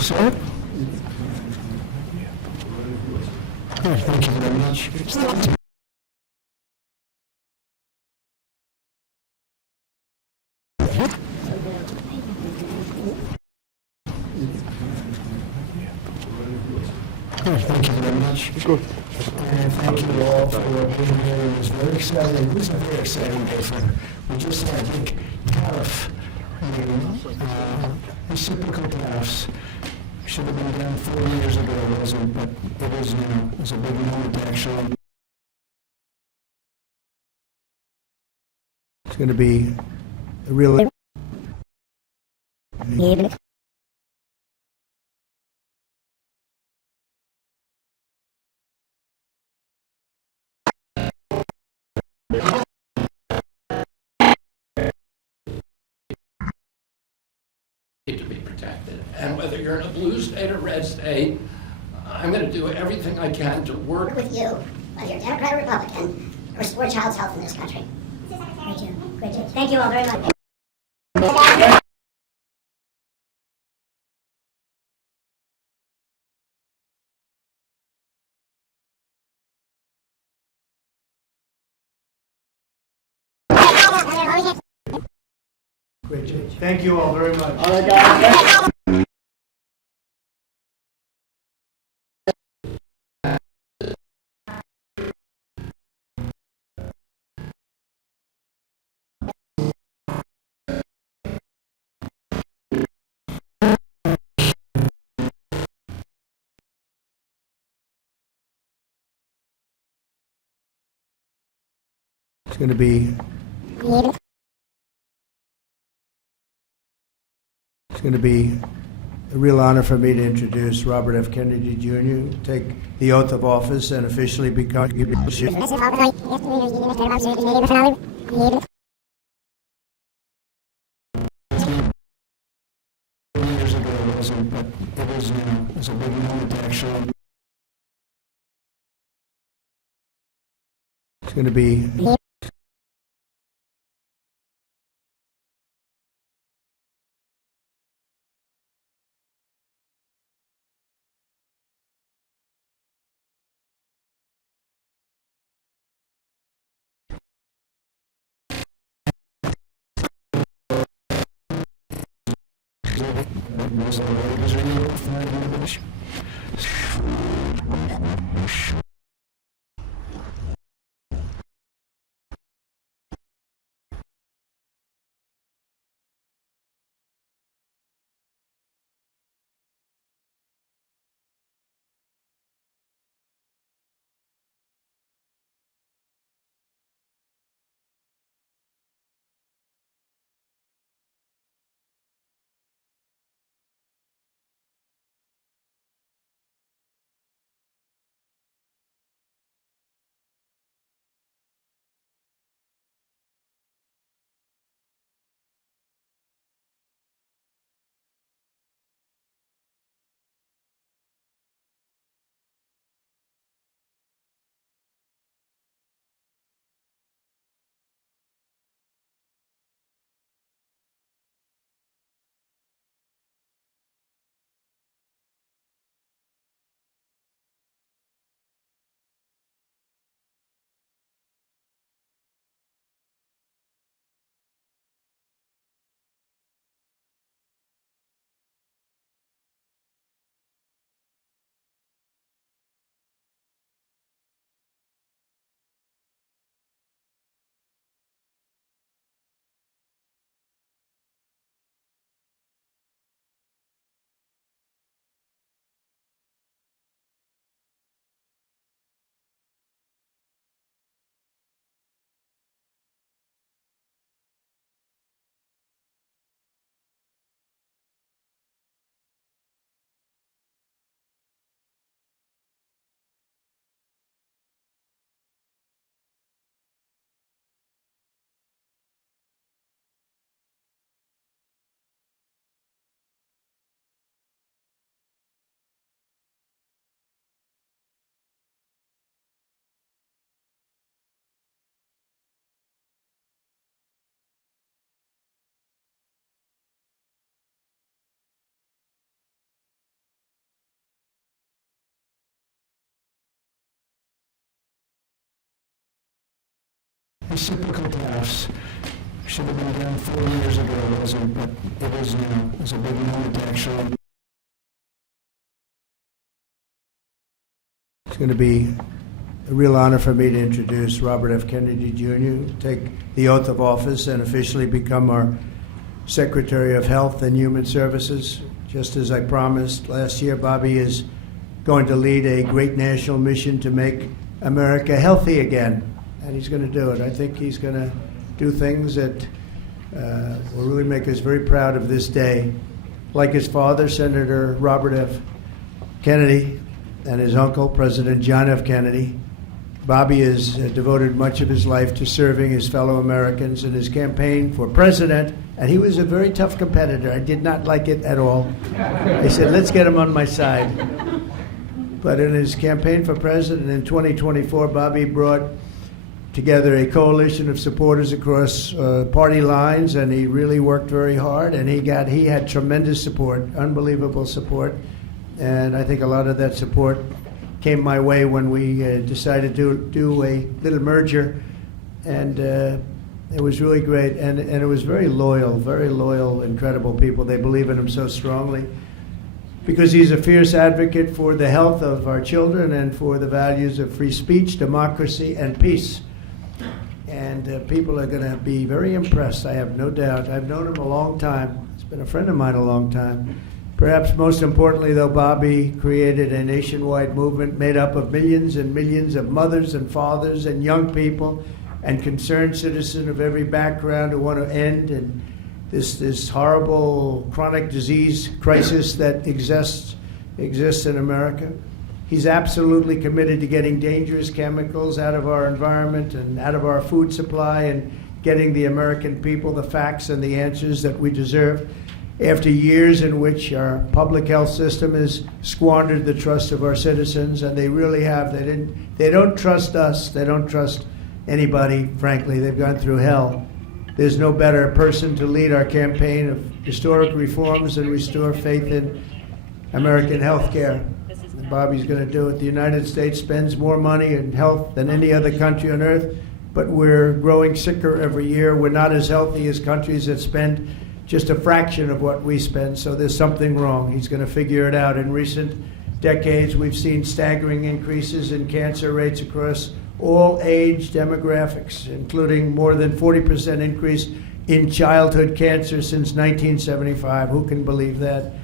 Sir? Good, thank you very much. Good, thank you very much. Good. And thank you all for being here. It was very exciting. It was a very exciting day for we just had a big tariff meeting, reciprocal tariffs. Should have been done 4 years ago, it wasn't, but it was, it was a big moment actually. It's going to be a real. To be protected. And whether you're in a blue state or red state, I'm going to do everything I can to work with you, whether you're Democrat or Republican, to restore child's health in this country. Great job. Great job. Thank you all very much. Great job. Thank you all very much. All right, guys. It's going to be. It's going to be a real honor for me to introduce Robert F. Kennedy Jr. to take the oath of office and officially become. 4 years ago, it wasn't, but it was, it was a big moment actually. It's going to be. reciprocal tariffs. Should have been done 4 years ago, it wasn't, but it is now. It's a big moment to actually. It's going to be a real honor for me to introduce Robert F. Kennedy Jr., take the oath of office and officially become our Secretary of Health and Human Services. Just as I promised last year, Bobby is going to lead a great national mission to make America healthy again, and he's going to do it. I think he's going to do things that will really make us very proud of this day. Like his father, Senator Robert F. Kennedy, and his uncle, President John F. Kennedy, Bobby has devoted much of his life to serving his fellow Americans in his campaign for president, and he was a very tough competitor. I did not like it at all. I said, let's get him on my side. But in his campaign for president in 2024, Bobby brought together a coalition of supporters across party lines, and he really worked very hard, and he had tremendous support, unbelievable support, and I think a lot of that support came my way when we decided to do a little merger, and it was really great, and it was very loyal, incredible people. They believe in him so strongly because he's a fierce advocate for the health of our children and for the values of free speech, democracy, and peace. And people are going to be very impressed, I have no doubt. I've known him a long time. He's been a friend of mine a long time. Perhaps most importantly, though, Bobby created a nationwide movement made up of millions and millions of mothers and fathers and young people and concerned citizens of every background who want to end and this horrible chronic disease crisis that exists in America. He's absolutely committed to getting dangerous chemicals out of our environment and out of our food supply and getting the American people the facts and the answers that we deserve. After years in which our public health system has squandered the trust of our citizens, and they really have. They don't trust us. They don't trust anybody, frankly. They've gone through hell. There's no better person to lead our campaign of historic reforms and restore faith in American health care. Bobby's going to do it. The United States spends more money in health than any other country on earth, but we're growing sicker every year. We're not as healthy as countries that spend just a fraction of what we spend, so there's something wrong. He's going to figure it out. In recent decades, we've seen staggering increases in cancer rates across all age demographics, including more than 40% increase in childhood cancer since 1975. Who can believe that?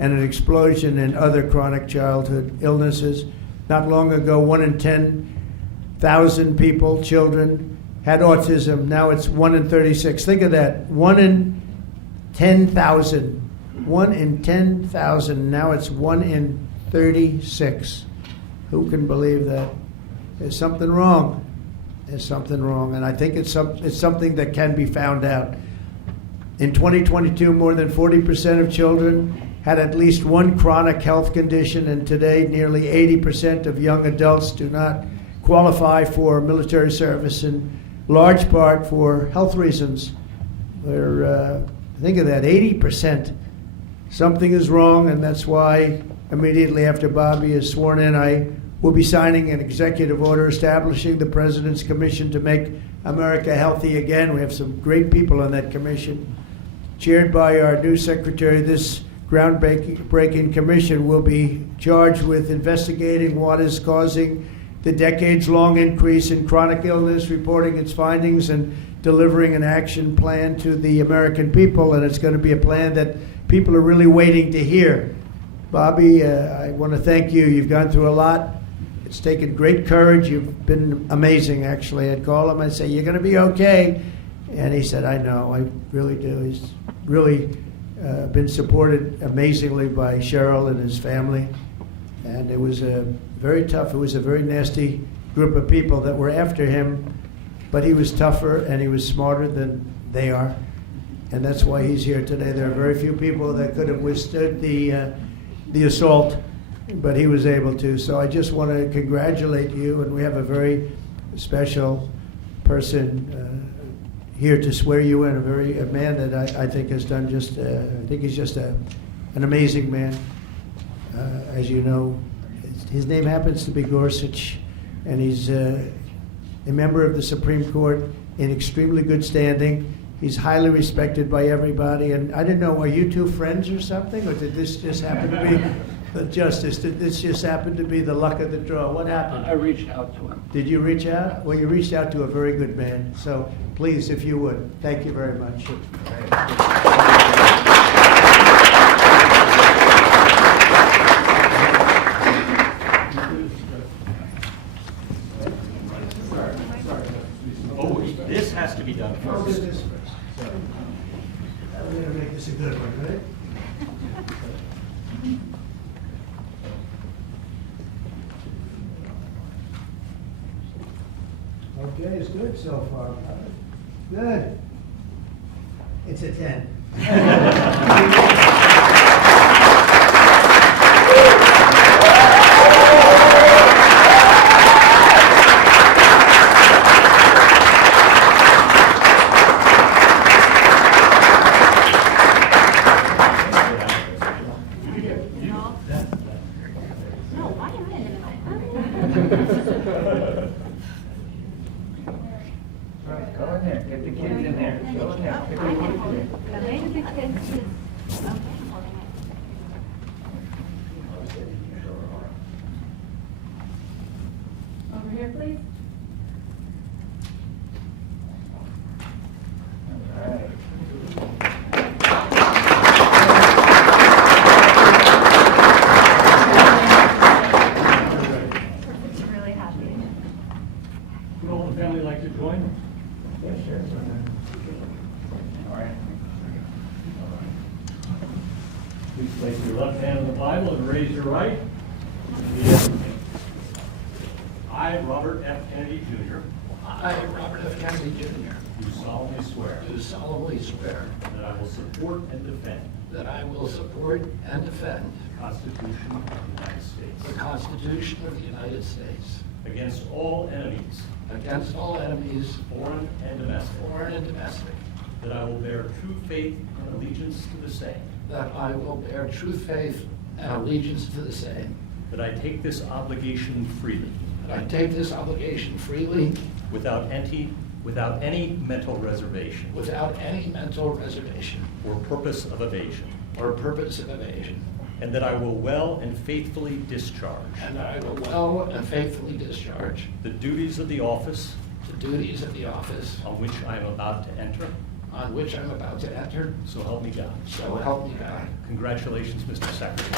And an explosion in other chronic childhood illnesses. Not long ago, 1 in 10,000 people, children, had autism. Now it's 1 in 36. Think of that. 1 in 10,000. 1 in 10,000. Now it's 1 in 36. Who can believe that? There's something wrong. There's something wrong. And I think it's something that can be found out. In 2022, more than 40% of children had at least one chronic health condition, and today nearly 80% of young adults do not qualify for military service, in large part for health reasons. Think of that, 80%. Something is wrong, and that's why immediately after Bobby is sworn in, I will be signing an executive order establishing the President's Commission to make America healthy again. We have some great people on that commission. Chaired by our new secretary, this groundbreaking commission will be charged with investigating what is causing the decades-long increase in chronic illness, reporting its findings, and delivering an action plan to the American people. And it's going to be a plan that people are really waiting to hear. Bobby, I want to thank you. You've gone through a lot. It's taken great courage. You've been amazing, actually. I'd call him and say, you're going to be okay. And he said, I know, I really do. He's really been supported amazingly by Cheryl and his family. And it was very nasty group of people that were after him, but he was tougher and he was smarter than they are. And that's why he's here today. There are very few people that could have withstood the assault, but he was able to. So I just want to congratulate you, and we have a very special person here to swear you in, a man that I think has done just, I think he's just an amazing man. As you know, his name happens to be Gorsuch, and he's a member of the Supreme Court in extremely good standing. He's highly respected by everybody. And I didn't know, are you two friends or something? Or did this just happen to be the justice? Did this just happen to be the luck of the draw? What happened? I reached out to him. Did you reach out? Well, you reached out to a very good man. So please, if you would, thank you very much. Oh, this has to be done We'll do first. this first. So, I'm going to make this a good one, right? Okay, it's good so far. Good. It's a 10. Go in there, get the kids in there. Go in there. Get the kids in there. Over here, please. All right. Really happy. Would all the family like to join? Yeah, sure. All right. Please place your left hand on the Bible and raise your right. Repeat after me. I, Robert F. Kennedy Jr., I, Robert F. Kennedy Jr., do solemnly swear do solemnly swear that I will support and defend that I will support and defend the Constitution of the United States the Constitution of the United States against all enemies, against all enemies, foreign and domestic, foreign and domestic, that I will bear true faith and allegiance to the same, that I will bear true faith and allegiance to the same, that I take this obligation freely, that I take this obligation freely without any mental reservation without any mental reservation or purpose of evasion, or purpose of evasion, and that I will well and faithfully discharge and that I will well and faithfully discharge the duties of the office the duties of the office on which I am about to enter. on which I'm about to enter. So help me God. So help me God. Congratulations, Mr. Secretary.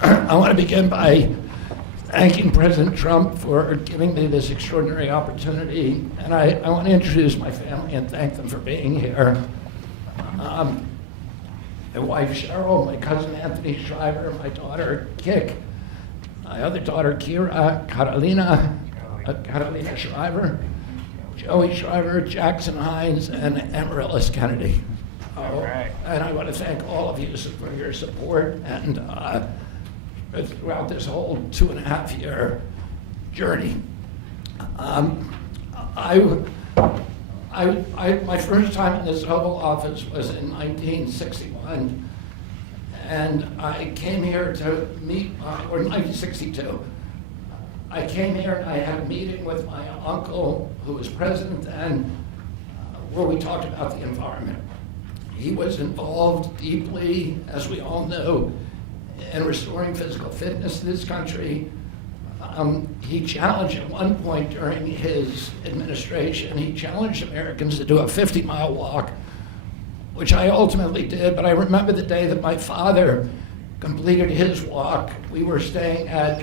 I want to begin by thanking President Trump for giving me this extraordinary opportunity. And I want to introduce my family and thank them for being here. My wife Cheryl, my cousin Anthony Shriver, my daughter Kik, my other daughter Kira, Carolina Shriver, Joey Shriver, Jackson Hines, and Amaryllis Kennedy. All right. And I want to thank all of you for your support and throughout this whole 2.5-year journey. My first time in this Oval Office was in 1961, and I came here to meet, or 1962. I came here and I had a meeting with my uncle, who was president then, where we talked about the environment. He was involved deeply, as we all know, in restoring physical fitness to this country. He challenged at one point during his administration, he challenged Americans to do a 50-mile walk, which I ultimately did, but I remember the day that my father completed his walk. We were staying up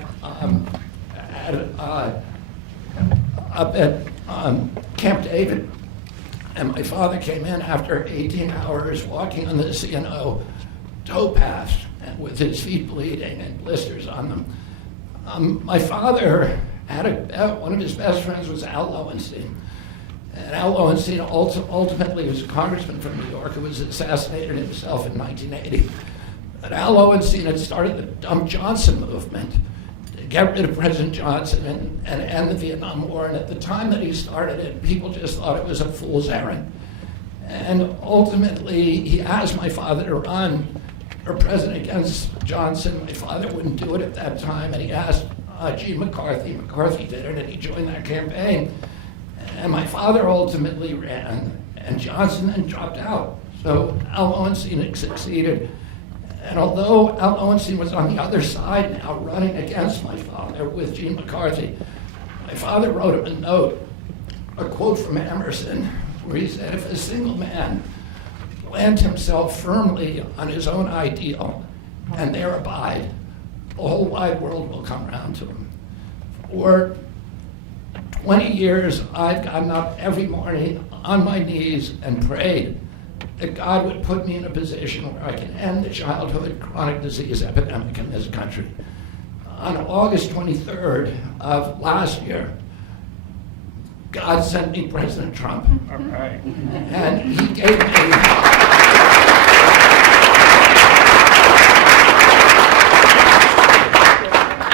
at Camp David, and my father came in after 18 hours walking on the C&O towpath and with his feet bleeding and blisters on them. My father had one of his best friends was Al Lowenstein. And Al Lowenstein ultimately was a congressman from New York who was assassinated himself in 1980. But Al Lowenstein had started the Dump Johnson movement to get rid of President Johnson and end the Vietnam War. And at the time that he started it, people just thought it was a fool's errand. And ultimately, he asked my father to run for president against Johnson. My father wouldn't do it at that time, and he asked Gene McCarthy. McCarthy did it, and he joined that campaign. And my father ultimately ran, and Johnson then dropped out. So Al Lowenstein succeeded. And although Al Lowenstein was on the other side now, running against my father with Gene McCarthy, my father wrote him a note, a quote from Emerson, where he said, if a single man plant himself firmly on his own ideal and there abide, the whole wide world will come around to him. For 20 years, I've gotten up every morning on my knees and prayed that God would put me in a position where I can end the childhood chronic disease epidemic in this country. On August 23rd of last year, God sent me President Trump. All right. And he gave me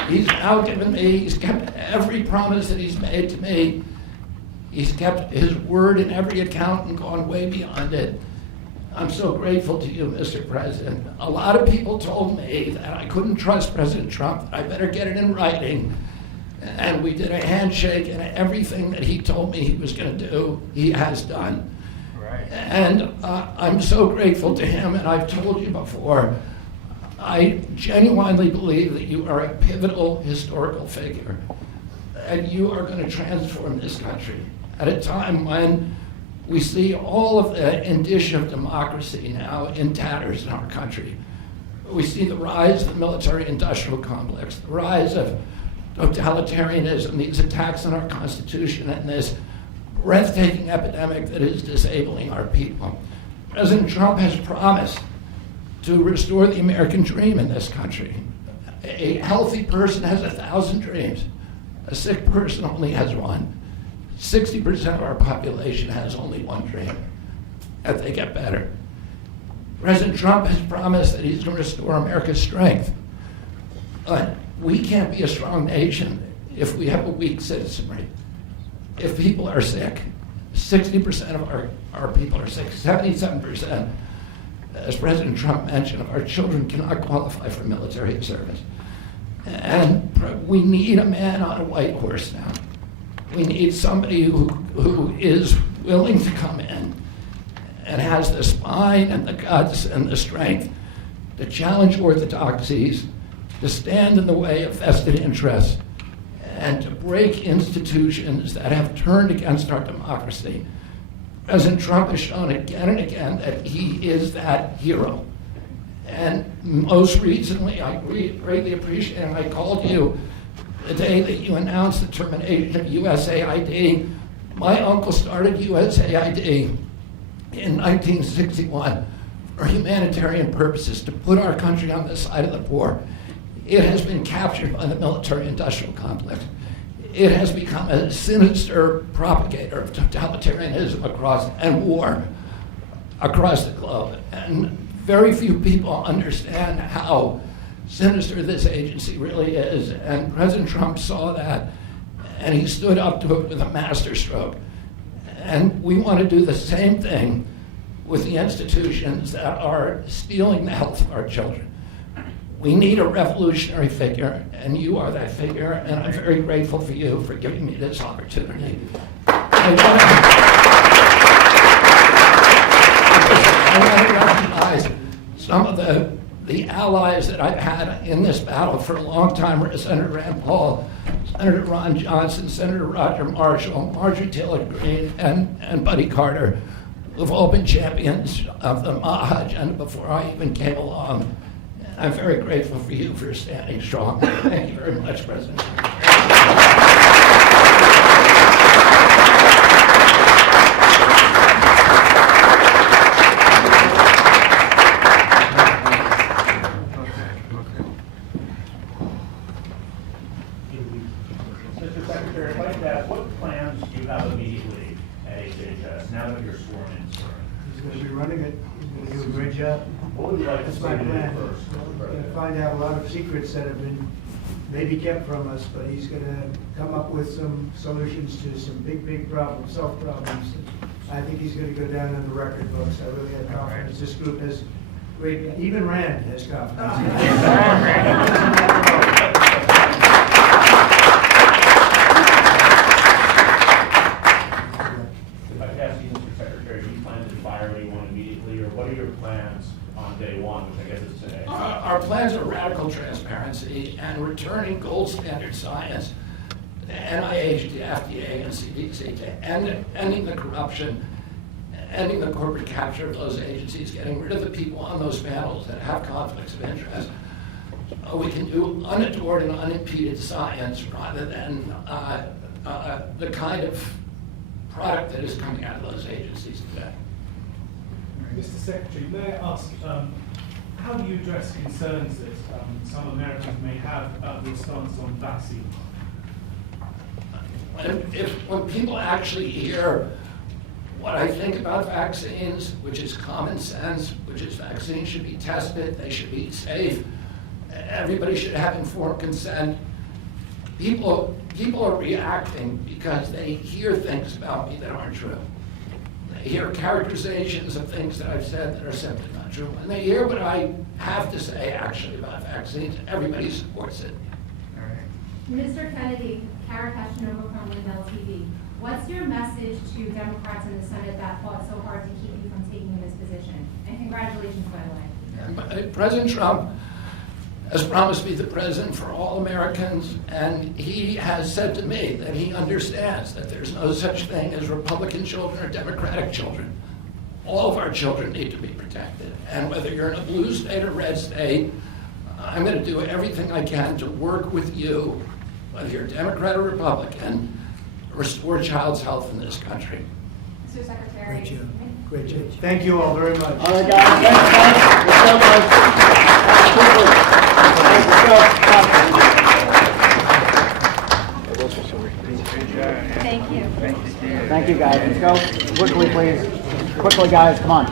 he's now given me, he's kept every promise that he's made to me. He's kept his word in every account and gone way beyond it. I'm so grateful to you, Mr. President. A lot of people told me that I couldn't trust President Trump, that I better get it in writing. And we did a handshake, and everything that he told me he was going to do, he has done. Right. And I'm so grateful to him, and I've told you before, I genuinely believe that you are a pivotal historical figure, and you are going to transform this country at a time when we see all of the indicia of democracy now in tatters in our country. We see the rise of the military-industrial complex, the rise of totalitarianism, these attacks on our Constitution, and this breathtaking epidemic that is disabling our people. President Trump has promised to restore the American dream in this country. A healthy person has 1,000 dreams. A sick person only has one. 60% of our population has only one dream, that they get better. President Trump has promised that he's going to restore America's strength. But we can't be a strong nation if we have a weak citizenry. If people are sick, 60% of our people are sick, 77%, as President Trump mentioned, of our children cannot qualify for military service. And we need a man on a white horse now. We need somebody who is willing to come in and has the spine and the guts and the strength to challenge orthodoxies, to stand in the way of vested interests, and to break institutions that have turned against our democracy. President Trump has shown again and again that he is that hero. And most recently, I greatly appreciate, and I called you the day that you announced the termination of USAID. My uncle started USAID in 1961 for humanitarian purposes, to put our country on the side of the poor. It has been captured by the military-industrial complex. It has become a sinister propagator of totalitarianism and war across the globe. And very few people understand how sinister this agency really is. And President Trump saw that, and he stood up to it with a masterstroke. And we want to do the same thing with the institutions that are stealing the health of our children. We need a revolutionary figure, and you are that figure, and I'm very grateful for you for giving me this opportunity. I want to recognize some of the allies that I've had in this battle for a long time: Senator Rand Paul, Senator Ron Johnson, Senator Roger Marshall, Marjorie Taylor Greene, and Buddy Carter, who've all been champions of the MAHA agenda before I even came along. I'm very grateful for you for standing strong. Thank you very much, President. Mr. Secretary, I'd like to ask, what plans do you have immediately at HHS now that you're sworn in, sir? He's going to be running it. He's going to do a great job. What would you like to That's see my to do plan. first? We're going to find out a lot of secrets that have been may be kept from us, but he's going to come up with some solutions to some big problems, self problems. I think he's going to go down in the record books. I really have confidence. This group has great, even Rand has confidence. If I could ask you, Mr. Secretary, do you plan to fire anyone immediately, or what are your plans on day one, which I guess is today? Our plans are radical transparency and returning gold standard science, the NIH, the FDA, and CDC, to ending the corruption, ending the corporate capture of those agencies, getting rid of the people on those panels that have conflicts of interest. We can do unadored and unimpeded science rather than the kind of product that is coming out of those agencies today. Mr. Secretary, may I ask, how do you address concerns that some Americans may have about the response on vaccines? When people actually hear what I think about vaccines, which is common sense, which is vaccines should be tested, they should be safe, everybody should have informed consent, people are reacting because they hear things about me that aren't true. They hear characterizations of things that I've said that are simply not true. And they hear what I have to say actually about vaccines. Everybody supports it. Mr. Kennedy, Kara Kashinova from Lindell TV. What's your message to Democrats in the Senate that fought so hard to keep you from taking this position? And congratulations, by the way. President Trump has promised to be the president for all Americans, and he has said to me that he understands that there's no such thing as Republican children or Democratic children. All of our children need to be protected, and whether you're in a blue state or red state, I'm going to do everything I can to work with you, whether you're Democrat or Republican, to restore child's health in this country. Mr. Secretary. Great job. Great job. Thank you all very much. All right, guys, thanks, guys. Let's go, guys. Thank you. Thank you, guys. Let's go. Quickly, please. Quickly, guys, come on.